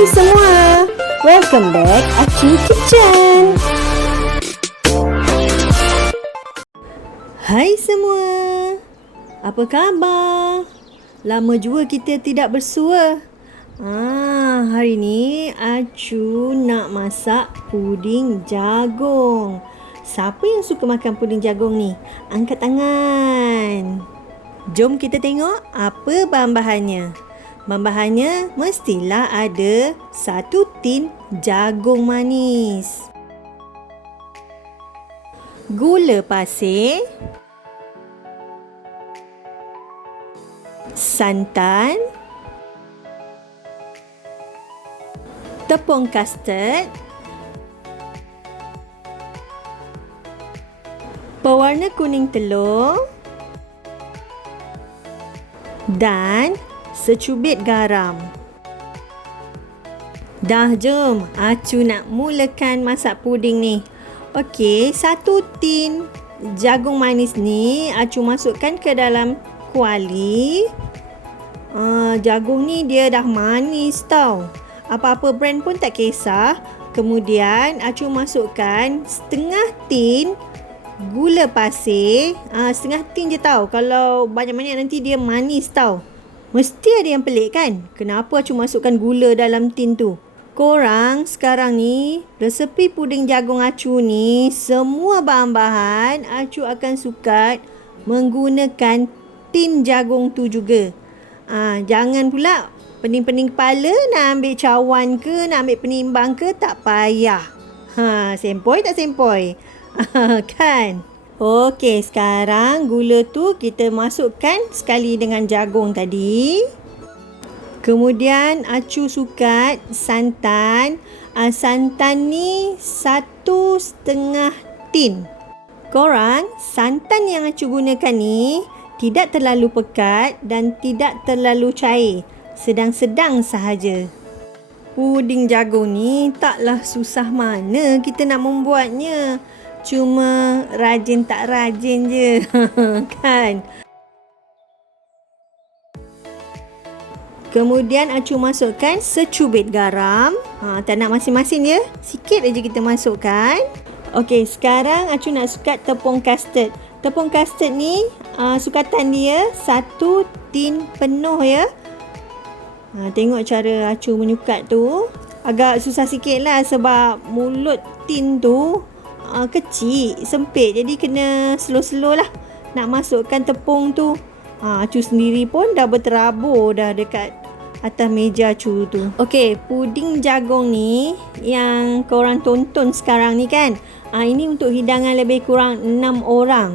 Hai semua, welcome back Acu Kitchen. Hai semua, apa khabar? Lama juga kita tidak bersua. Hari ni Acu nak masak puding jagung. Siapa yang suka makan puding jagung ni? Angkat tangan. Jom kita tengok apa bahan-bahannya. Bahan-bahannya mestilah ada 1 tin jagung manis, gula pasir, santan, tepung custard, pewarna kuning telur dan secubit garam. Dah, jom Acu nak mulakan masak puding ni. Okey, 1 tin jagung manis ni Acu masukkan ke dalam kuali. Jagung ni dia dah manis tau. Apa-apa brand pun tak kisah. Kemudian Acu masukkan setengah tin gula pasir. Setengah tin je tau. Kalau banyak-banyak nanti dia manis tau. Mesti ada yang pelik kan? Kenapa Acu masukkan gula dalam tin tu? Korang sekarang ni, resepi puding jagung Acu ni, semua bahan-bahan Acu akan sukat menggunakan tin jagung tu juga. Jangan pula pening-pening kepala nak ambil cawan ke, nak ambil penimbang ke, tak payah. Sempoi tak sempoi? Kan? Okey, sekarang gula tu kita masukkan sekali dengan jagung tadi. Kemudian Acu sukat santan. Santan ni 1,5 tin. Korang, santan yang Acu gunakan ni tidak terlalu pekat dan tidak terlalu cair. Sedang-sedang sahaja. Puding jagung ni taklah susah mana kita nak membuatnya. Cuma rajin tak rajin je. Kan? Kemudian Acu masukkan secubit garam. Tak nak masing-masing ya. Sikit aja kita masukkan. Okey, sekarang Acu nak sukat tepung custard. Tepung custard ni sukatan dia 1 tin penuh ya. Tengok cara Acu menyukat tu. Agak susah sikit lah sebab mulut tin tu kecil, sempit. Jadi kena slow-slow lah nak masukkan tepung tu. Acu sendiri pun dah berterabur dah dekat atas meja Acu tu. Okey, puding jagung ni yang korang tonton sekarang ni kan, ini untuk hidangan lebih kurang 6 orang.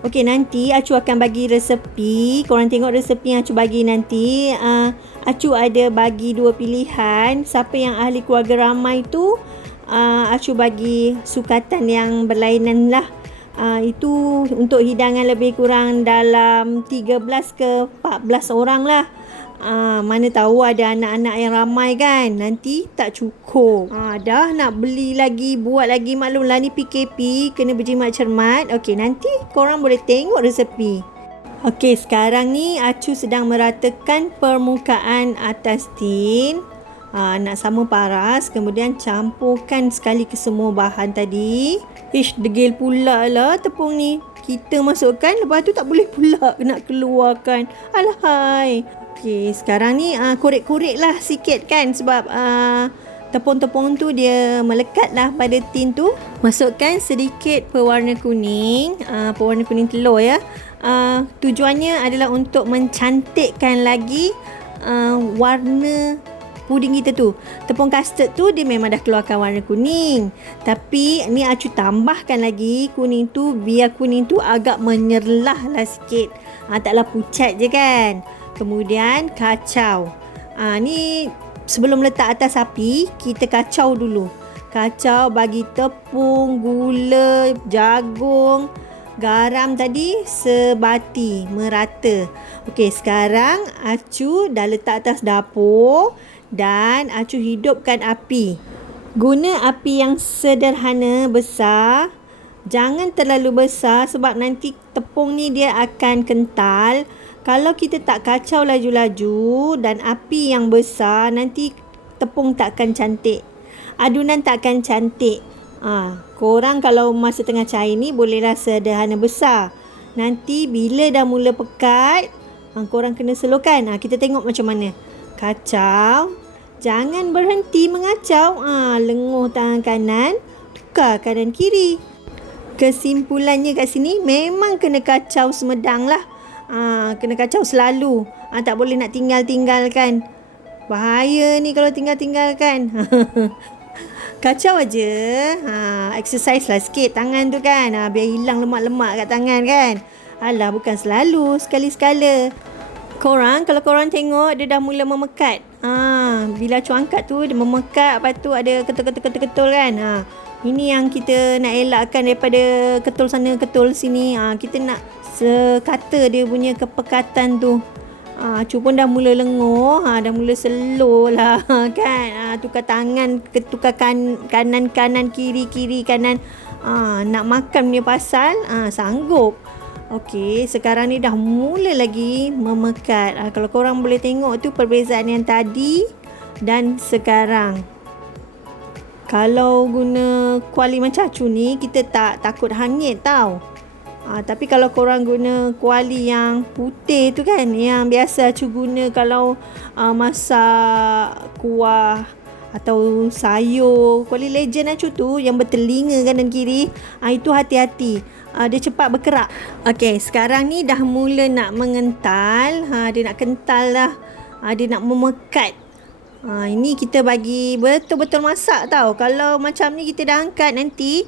Okey, nanti Acu akan bagi resepi. Korang tengok resepi yang Acu bagi nanti. Acu ada bagi 2 pilihan. Siapa yang ahli keluarga ramai tu, Acu bagi sukatan yang berlainan lah. Itu untuk hidangan lebih kurang dalam 13 ke 14 orang lah. Mana tahu ada anak-anak yang ramai kan, nanti tak cukup. Dah nak beli lagi, buat lagi. Maklumlah ni PKP, kena berjimat cermat. Okey, nanti korang boleh tengok resepi. Okey, sekarang ni Acu sedang meratakan permukaan atas tin. Nak sama paras. Kemudian campurkan sekali ke semua bahan tadi. Degil pula lah tepung ni. Kita masukkan, lepas tu tak boleh pula nak keluarkan. Alahai. Okey, sekarang ni korek-korek lah sikit kan. Sebab tepung-tepung tu dia melekat lah pada tin tu. Masukkan sedikit pewarna kuning. Pewarna kuning telur ya. Tujuannya adalah untuk mencantikkan lagi warna puding kita tu. Tepung custard tu dia memang dah keluarkan warna kuning. Tapi ni Acu tambahkan lagi kuning tu, biar kuning tu agak menyerlah lah sikit. Taklah pucat je kan. Kemudian kacau. Ni sebelum letak atas api, kita kacau dulu. Kacau, bagi tepung, gula, jagung, garam tadi sebati, merata. Okey, sekarang Acu dah letak atas dapur. Dan Acu hidupkan api. Guna api yang sederhana, besar. Jangan terlalu besar sebab nanti tepung ni dia akan kental. Kalau kita tak kacau laju-laju dan api yang besar, nanti tepung takkan cantik. Adunan takkan cantik. Korang kalau masa tengah cair ni bolehlah sederhana besar. Nanti bila dah mula pekat, korang kena slowkan. Kita tengok macam mana. Kacau. Jangan berhenti mengacau. Lenguh tangan kanan, tukar kanan kiri. Kesimpulannya kat sini memang kena kacau semedang lah. Kena kacau selalu. Tak boleh nak tinggalkan. Bahaya ni kalau tinggalkan. Kacau aja. Exercise lah sikit tangan tu kan. Biar hilang lemak-lemak kat tangan kan. Alah, bukan selalu, sekali-sekala. Kalau korang tengok dia dah mula memekat. Bila Acu angkat tu dia memekat, lepas tu ada ketul-ketul kan. Ini yang kita nak elakkan daripada ketul sana ketul sini. Kita nak sekata dia punya kepekatan tu. Acu pun dah mula lenguh, dah mula slow lah kan. Tukar tangan, tukar kanan kiri kanan. Nak makan punya pasal sanggup. Okey, sekarang ni dah mula lagi memekat. Kalau korang boleh tengok tu perbezaan yang tadi dan sekarang. Kalau guna kuali macam Acu ni, kita tak takut hangit tau. Tapi kalau korang guna kuali yang putih tu kan, yang biasa Acu guna kalau masak kuah atau sayur, kuali legend Acu tu yang bertelinga kanan kiri, itu hati-hati. Dia cepat berkerak. Okey, sekarang ni dah mula nak mengental. Dia nak kental dah. Dia nak memekat. Ini kita bagi betul-betul masak tau. Kalau macam ni kita dah angkat, nanti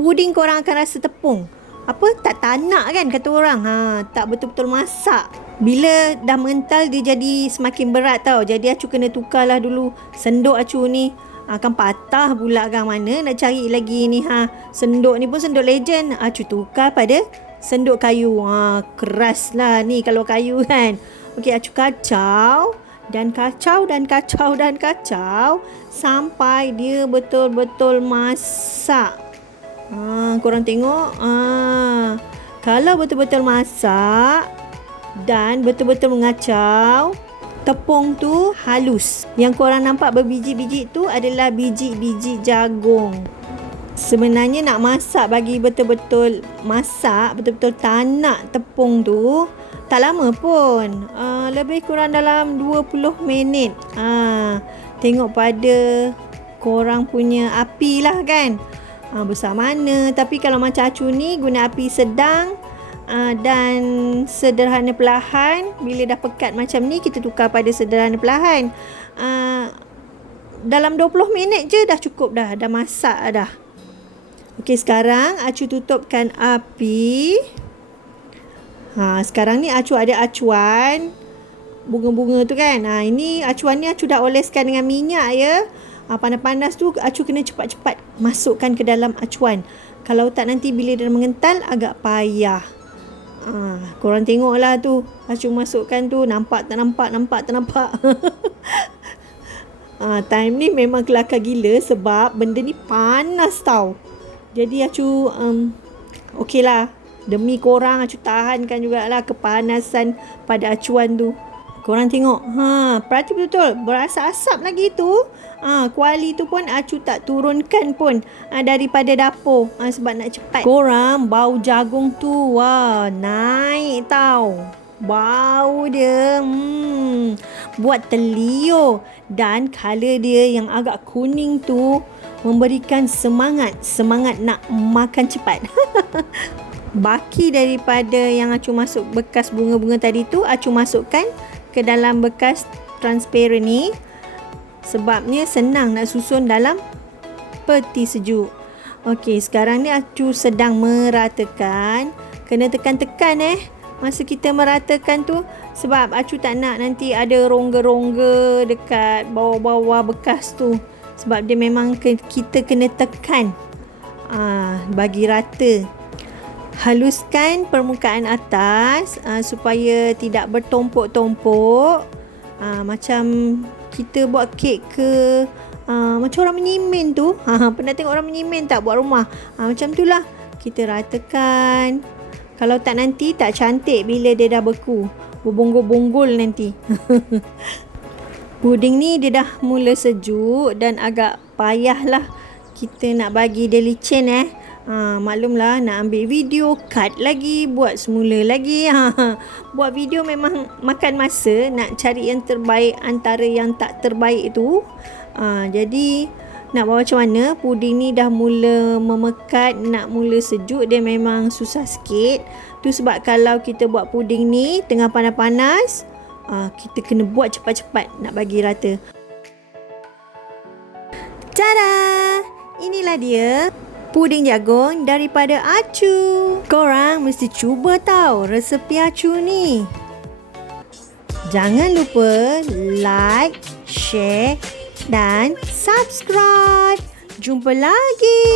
puding korang akan rasa tepung. Tak tanak kan kata orang. Tak betul-betul masak. Bila dah mengental, dia jadi semakin berat tau. Jadi Acu kena tukarlah dulu sendok Acu ni. Akan patah pula kan, mana nak cari lagi ni. Sendok ni pun sendok legend. Acu tukar pada sendok kayu. Keras lah ni kalau kayu kan. Okey, Acu kacau dan kacau sampai dia betul-betul masak. Korang tengok. Kalau betul-betul masak dan betul-betul mengacau, tepung tu halus. Yang korang nampak berbiji-biji tu adalah biji-biji jagung. Sebenarnya nak masak, bagi betul-betul masak, betul-betul tanak tepung tu, tak lama pun. Lebih kurang dalam 20 minit. Tengok pada korang punya api lah kan. Besar mana. Tapi kalau macam Acu ni guna api sedang dan sederhana perlahan. Bila dah pekat macam ni, kita tukar pada sederhana perlahan. Dalam 20 minit je dah cukup dah. Dah masak dah. Okey, sekarang Acu tutupkan api. Sekarang ni Acu ada acuan bunga-bunga tu kan. Ini acuan ni Acu dah oleskan dengan minyak ya. Panas-panas tu Acu kena cepat-cepat masukkan ke dalam acuan. Kalau tak nanti bila dia mengental agak payah. Korang tengoklah tu. Acu masukkan tu. Nampak tak nampak? Time ni memang kelakar gila sebab benda ni panas tau. Jadi Acu okey lah. Demi korang Acu tahankan jugalah kepanasan pada acuan tu. Korang tengok. Perhati betul. Berasap-asap lagi tu. Kuali tu pun Acu tak turunkan pun daripada dapur. Sebab nak cepat. Korang, bau jagung tu. Wah, naik tau. Bau dia. Buat terliur. Dan colour dia yang agak kuning tu memberikan semangat nak makan cepat. Baki daripada yang Acu masuk bekas bunga-bunga tadi tu, Acu masukkan ke dalam bekas transparent ni. Sebabnya senang nak susun dalam peti sejuk. Okey, sekarang ni Acu sedang meratakan. Kena tekan-tekan masa kita meratakan tu. Sebab Acu tak nak nanti ada rongga-rongga dekat bawah-bawah bekas tu. Sebab dia memang kita kena tekan bagi rata. Haluskan permukaan atas supaya tidak bertumpuk-tumpuk. Macam kita buat kek ke macam orang menyimen tu. Pernah tengok orang menyimen tak buat rumah? Macam tu lah. Kita ratakan. Kalau tak nanti tak cantik bila dia dah beku. Berbonggol-bonggol nanti. Puding ni dia dah mula sejuk dan agak payahlah kita nak bagi dia licin maklumlah nak ambil video, cut lagi, buat semula lagi. Buat video memang makan masa, nak cari yang terbaik antara yang tak terbaik tu. Jadi nak buat macam mana, puding ni dah mula memekat, nak mula sejuk, dia memang susah sikit. Tu sebab kalau kita buat puding ni tengah panas-panas, kita kena buat cepat-cepat nak bagi rata. Tada! Inilah dia puding jagung daripada Acu. Korang mesti cuba tahu resepi Acu ni. Jangan lupa like, share dan subscribe. Jumpa lagi.